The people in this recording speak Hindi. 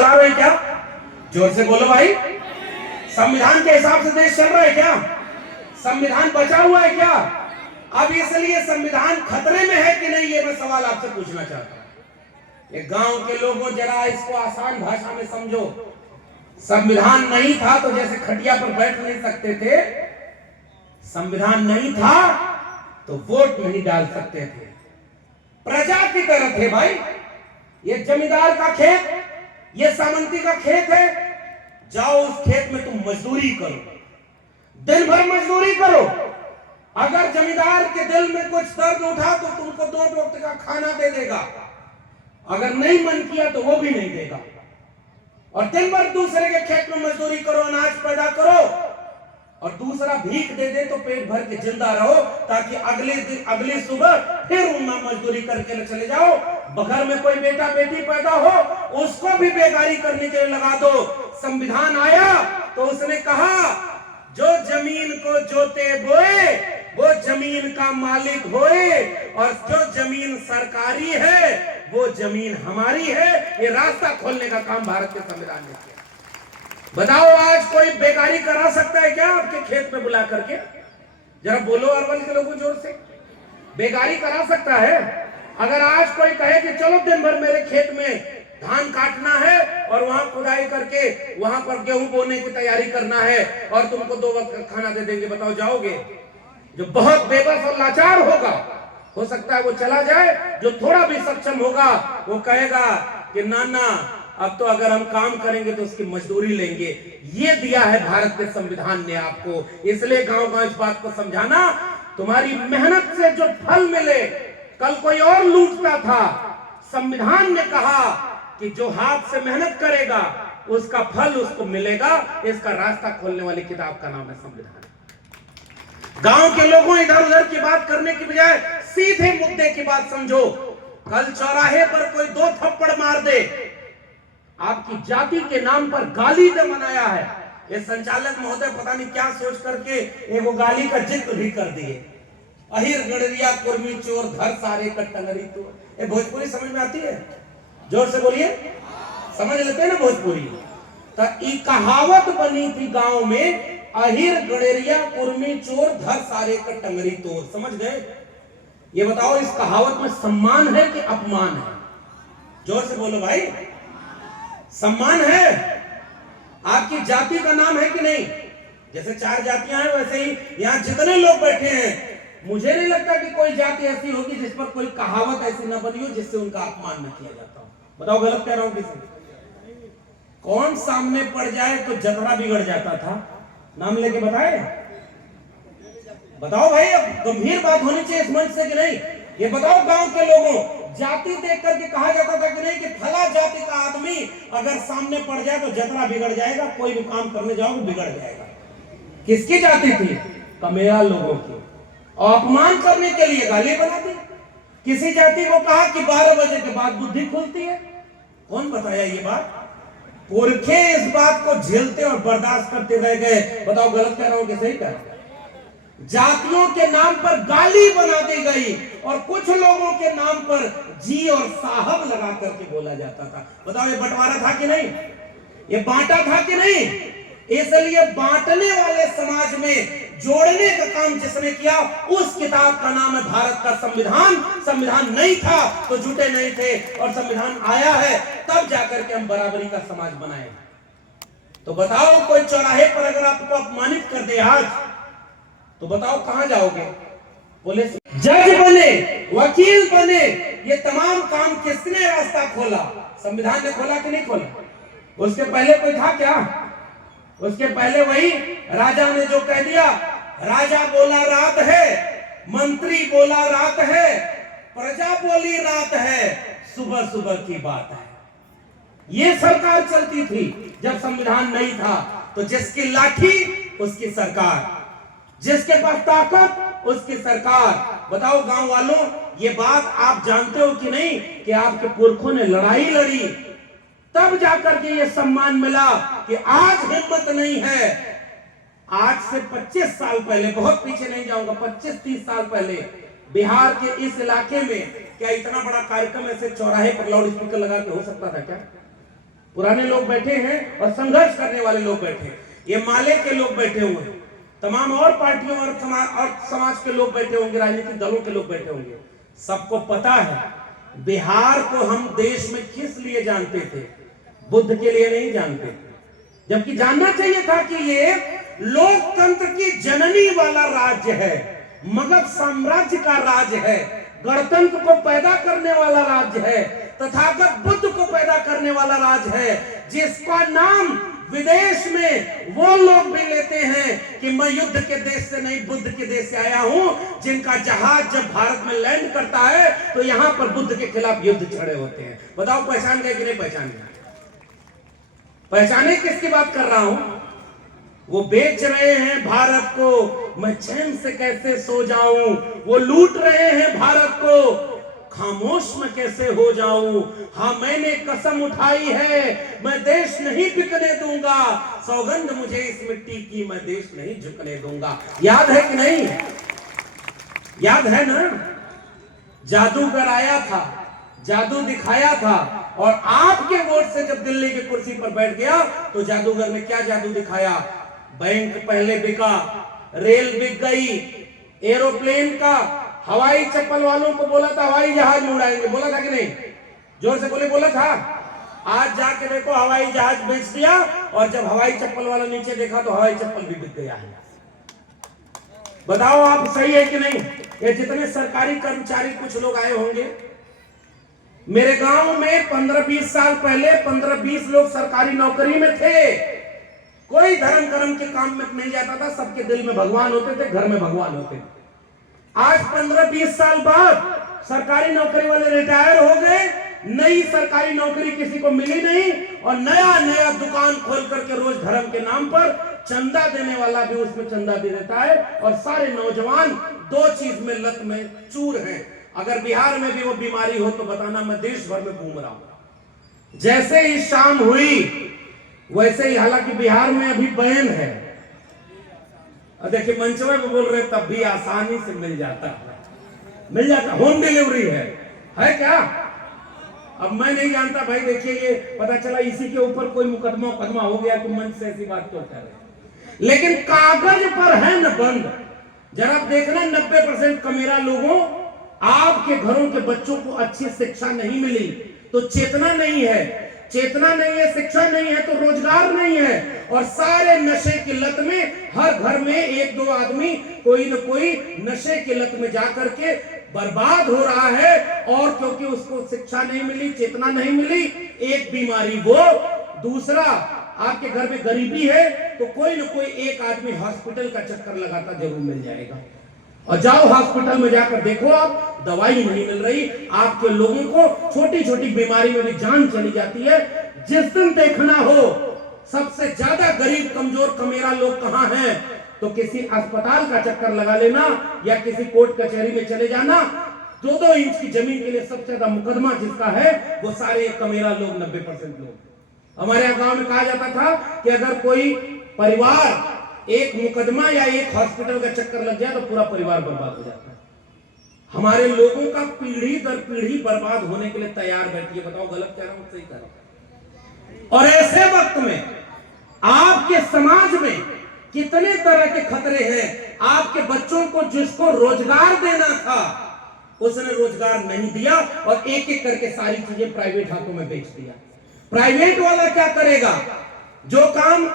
चला रहे हैं क्या? जोर से बोलो भाई। संविधान के हिसाब से देश चल रहा है क्या? संविधान बचा हुआ है क्या? अब इसलिए संविधान खतरे में है कि नहीं, ये मैं सवाल आपसे पूछना चाहता हूं। ये गांव के लोगों, जरा इसको आसान भाषा में समझो। संविधान नहीं था तो जैसे खटिया पर बैठ नहीं सकते थे, संविधान नहीं था तो वोट नहीं डाल सकते थे। प्रजा की तरह थे भाई। ये जमींदार का खेत, ये सामंती का खेत है, जाओ उस खेत में तुम मजदूरी करो, दिन भर मजदूरी करो। अगर जमींदार के दिल में कुछ दर्द उठा तो तुमको 2 वक्त का खाना दे देगा, अगर नहीं मन किया तो वो भी नहीं देगा। और दिन भर दूसरे के खेत में मजदूरी करो, अनाज पैदा करो, और दूसरा भीख दे दे तो पेट भर के जिंदा रहो, ताकि अगली सुबह फिर उनमें मजदूरी करके चले जाओ। घर में कोई बेटा बेटी पैदा हो, उसको भी बेकारी करने के लिए लगा दो। संविधान आया तो उसने कहा, जो जमीन को जोते बोए वो जमीन का मालिक होए, और जो जमीन सरकारी है वो जमीन हमारी है। ये रास्ता खोलने का काम भारत के संविधान ने किया। बताओ, आज कोई बेकारी करा सकता है क्या आपके खेत में बुला करके? जरा बोलो अरवल के लोगों जोर से। बेकारी करा सकता है? अगर आज कोई कहे कि चलो दिन भर मेरे खेत में धान काटना है और वहां खुदाई करके वहां पर गेहूं बोने की तैयारी करना है और तुमको 2 वक्त का खाना दे देंगे, बताओ जाओगे? जो बहुत बेबस और लाचार होगा, हो सकता है वो चला जाए। जो थोड़ा भी सक्षम होगा वो कहेगा कि नाना अब तो अगर हम काम करेंगे तो उसकी मजदूरी लेंगे। ये दिया है भारत के संविधान ने आपको। इसलिए गांव-गांव इस बात को समझाना, तुम्हारी मेहनत से जो फल मिले, कल कोई और लूटता था, संविधान ने कहा कि जो हाथ से मेहनत करेगा उसका फल उसको मिलेगा। इसका रास्ता खोलने वाली किताब का नाम है संविधान। गांव के लोगों, इधर उधर की बात करने की बजाय सीधे मुद्दे की बात समझो। कल चौराहे पर कोई 2 थप्पड़ मार दे, आपकी जाति के नाम पर गाली दे मनाया है, ये संचालक महोदय पता नहीं क्या सोच करके एगो गाली का जिक्र भी कर दिए। अहिर गड़रिया कुर्मी चोर धर सारे का टंगरी तोड़। ये भोजपुरी समझ में आती है? जोर से बोलिए। समझ लेते हैं ना भोजपुरी? तो ये कहावत बनी थी गांव में, अहिर गड़रिया कुर्मी चोर धर सारे का टंगरी तोड़। समझ गए? ये बताओ, इस कहावत में सम्मान है कि अपमान है? जोर से बोलो भाई। सम्मान है। आपकी जाति का नाम है कि नहीं? जैसे 4 जातियां हैं, वैसे ही यहां जितने लोग बैठे हैं, मुझे नहीं लगता कि कोई जाति ऐसी होगी जिस पर कोई कहावत ऐसी न बनी हो जिससे उनका अपमान न किया जाता हो। बताओ गलत कह रहा हूं किसी? कौन सामने पड़ जाए तो जतरा बिगड़ जाता था? नाम लेके बताए? बताओ भाई, अब गंभीर बात होनी चाहिए इस मंच से कि नहीं? ये बताओ गांव के लोगों, जाति देख करके कहा जाता था कि नहीं कि फला जाति का आदमी अगर सामने पड़ जाए तो जतरा बिगड़ जाएगा, कोई भी काम करने जाओ तो बिगड़ जाएगा। किसकी जाति थी? कमेरा लोगों की। और अपमान करने के लिए गाली बना दी। किसी जाति को कहा कि 12 बजे के बाद बुद्धि खुलती है। कौन बताया ये बात? पुरखे इस बात को झेलते और बर्दाश्त करते रह गए। बताओ गलत कह रहा हूं कि सही कह रहा हूं? जातियों के नाम पर गाली बना दी गई और कुछ लोगों के नाम पर जी और साहब लगा करके बोला जाता था। बताओ, ये बंटवारा था कि नहीं? ये बांटा था कि नहीं? इसलिए बांटने वाले समाज में जोड़ने का काम जिसने किया, उस किताब का नाम है भारत का संविधान। संविधान नहीं था तो जुटे नहीं थे, और संविधान आया है तब जाकर के हम बराबरी का समाज बनाए। तो बताओ, कोई चौराहे पर अगर आपको अपमानित कर दे आज, तो बताओ कहां जाओगे? पुलिस, जज बने, वकील बने, ये तमाम काम किसने रास्ता खोला? संविधान ने खोला कि नहीं खोला? उसके पहले कोई था क्या? उसके पहले वही राजा ने जो कह दिया, राजा बोला रात है, मंत्री बोला रात है, प्रजा बोली रात है, सुबह सुबह की बात है। ये सरकार चलती थी जब संविधान नहीं था। तो जिसकी लाठी उसकी सरकार, जिसके पास ताकत उसकी सरकार। बताओ गांव वालों, ये बात आप जानते हो कि नहीं कि आपके पुरखों ने लड़ाई लड़ी, तब जाकर के ये सम्मान मिला कि आज हिम्मत नहीं है। आज से 25 साल पहले, बहुत पीछे नहीं जाऊंगा, 25-30 साल पहले बिहार के इस इलाके में क्या इतना बड़ा कार्यक्रम ऐसे चौराहे पर लाउड स्पीकर लगा के हो सकता था क्या? पुराने लोग बैठे हैं और संघर्ष करने वाले लोग बैठे हैं, ये माले के लोग बैठे हुए हैं, तमाम और पार्टियों और समाज के लोग बैठे होंगे, राजनीतिक दलों के लोग बैठे होंगे। सबको पता है बिहार को हम देश में किस लिए जानते थे, बुद्ध के लिए नहीं जानते थे, जबकि जानना चाहिए था कि ये लोकतंत्र की जननी वाला राज्य है, मगध साम्राज्य का राज्य है, गणतंत्र को पैदा करने वाला राज्य है, तथागत बुद्ध को पैदा करने वाला राज्य है, जिसका नाम विदेश में वो लोग भी लेते हैं कि मैं युद्ध के देश से नहीं बुद्ध के देश से आया हूं, जिनका जहाज जब भारत में लैंड करता है तो यहां पर बुद्ध के खिलाफ युद्ध छड़े होते हैं। बताओ पहचान गए कि नहीं पहचान गए? पहचाने किसकी बात कर रहा हूं? वो बेच रहे हैं भारत को, मैं चैन से कैसे सो जाऊं, वो लूट रहे हैं भारत को, खामोश में कैसे हो जाऊं, हाँ मैंने कसम उठाई है मैं देश नहीं बिकने दूंगा, सौगंध मुझे इस मिट्टी की मैं देश नहीं झुकने दूंगा। याद है कि नहीं? याद है ना? जादूगर आया था, जादू दिखाया था, और आपके वोट से जब दिल्ली की कुर्सी पर बैठ गया तो जादूगर ने क्या जादू दिखाया? बैंक पहले बिका, रेल बिक गई, एरोप्लेन का, हवाई चप्पल वालों को बोला था हवाई जहाज में उड़ाएंगे, बोला था कि नहीं? जोर से बोले, बोला था। आज जाके देखो हवाई जहाज बेच दिया, और जब हवाई चप्पल वाला नीचे देखा तो हवाई चप्पल भी बिक गया है। बताओ आप सही है कि नहीं? ये जितने सरकारी कर्मचारी, कुछ लोग आए होंगे मेरे गांव में 15-20 साल पहले 15-20 लोग सरकारी नौकरी में थे, कोई धर्म कर्म के काम में नहीं जाता था, सबके दिल में भगवान होते थे, घर में भगवान होते थे। आज 15-20 साल बाद सरकारी नौकरी वाले रिटायर हो गए, नई सरकारी नौकरी किसी को मिली नहीं, और नया नया दुकान खोल करके रोज धर्म के नाम पर चंदा देने वाला भी उसमें चंदा दे देता है, और सारे नौजवान दो चीज में लत में चूर हैं। अगर बिहार में भी वो बीमारी हो तो बताना, मैं देश भर में घूम रहा हूं। जैसे ही शाम हुई वैसे ही, हालांकि बिहार में अभी बैन है, देखिए मंचवे में बोल रहे तब भी आसानी से मिल जाता है, मिल जाता, होम डिलीवरी है क्या? अब मैं नहीं जानता भाई, देखिए ये पता चला इसी के ऊपर कोई मुकदमा हो गया कि मंच से ऐसी बात क्यों कर रहे, लेकिन कागज पर है न बंद। जरा देखना 90% कमेरा लोगों, आपके घरों के बच्चों को अच्छी शिक्षा नहीं मिली तो चेतना नहीं है, चेतना नहीं है, शिक्षा नहीं है तो रोजगार नहीं है, और सारे नशे की लत में हर घर में एक दो आदमी कोई न कोई नशे की लत में जाकर के बर्बाद हो रहा है। और क्योंकि उसको शिक्षा नहीं मिली, चेतना नहीं मिली, एक बीमारी वो, दूसरा आपके घर में गरीबी है तो कोई न कोई एक आदमी हॉस्पिटल का चक्कर लगाता जरूर मिल जाएगा, और जाओ हॉस्पिटल में जाकर देखो, आप दवाई नहीं मिल रही, आपके लोगों को छोटी छोटी बीमारी में भी जान चली जाती है। जिस दिन देखना हो सबसे ज्यादा गरीब कमजोर कमेरा लोग कहां हैं, तो किसी अस्पताल का चक्कर लगा लेना या किसी कोर्ट कचहरी में चले जाना, 2-2 इंच की जमीन के लिए सबसे ज्यादा मुकदमा जिसका है वो सारे कमेरा लोग, 90% लोग। हमारे यहाँ गांव में कहा जाता था कि अगर कोई परिवार एक मुकदमा या एक हॉस्पिटल का चक्कर लग जाए तो पूरा परिवार बर्बाद हो जाता है। हमारे लोगों का पीढ़ी दर पीढ़ी बर्बाद होने के लिए तैयार बैठी है। बताओ गलत कह रहा हूं, सही कह रहा हूं? और ऐसे वक्त में आपके समाज में कितने तरह के खतरे हैं। आपके बच्चों को जिसको रोजगार देना था उसने रोजगार नहीं दिया, और एक एक करके सारी चीजें प्राइवेट हाथों में बेच दिया। प्राइवेट वाला क्या करेगा? जो काम